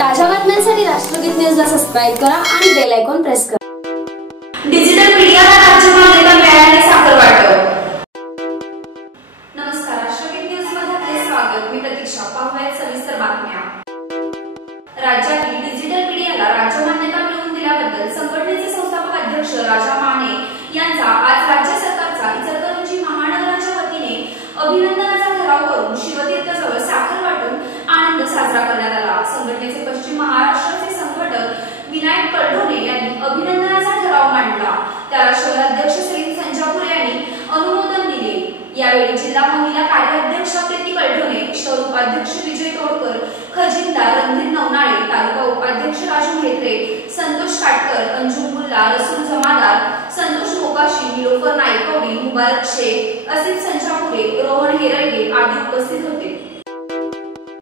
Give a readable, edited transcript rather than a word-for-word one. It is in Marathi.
ताज्या बातम्यांसाठी राष्ट्रगीत न्यूजला सबस्क्राइब करा आणि बेल आयकॉन प्रेस करा। डिजिटल मीडियाला राज्य मान्यता मिळाल्याने साखर वाटप। नमस्कार, राष्ट्रगीत न्यूजमध्ये आपले स्वागत। मी प्रतीक्षा। पाहूयात सविस्तर बातम्या। राज्यातील डिजिटल मीडियाला राज्य मान्यता मिळवून दिल्याबद्दल संघटनेचे संस्थापक अध्यक्ष राजा माने यांचा आज राज्य सरकारचा इचलकरंजी महानगराच्या वतीने अभिनंदनाचा ठराव करून शिवतीर्थजवळ साखर वाटून आनंद साजरा करण्यात आला। संघटनेचे पश्चिम महाराष्ट्राचे संघटक विनायक कळढोणे यांनी अभिनंदनाचा ठराव मांडला, त्याला शहराध्यक्ष श्री संजापुरे यांनी अनुमोदन दिले। यावेळी जिल्हा महिला कार्याध्यक्ष प्रीती कळढोणे, शहर उपाध्यक्ष विजय तोडकर, खजिनदार रणधीर नवनाळे, तालुका उपाध्यक्ष राजू मेहत्रे, संतोष काटकर, अंजुम मुल्ला, रसूल जमादार, संतोष मोकाशी, निलोफर नाईकवडी, मुबारक शेख, असित संजापुरे, रोहन हेरळगे आदी उपस्थित होते।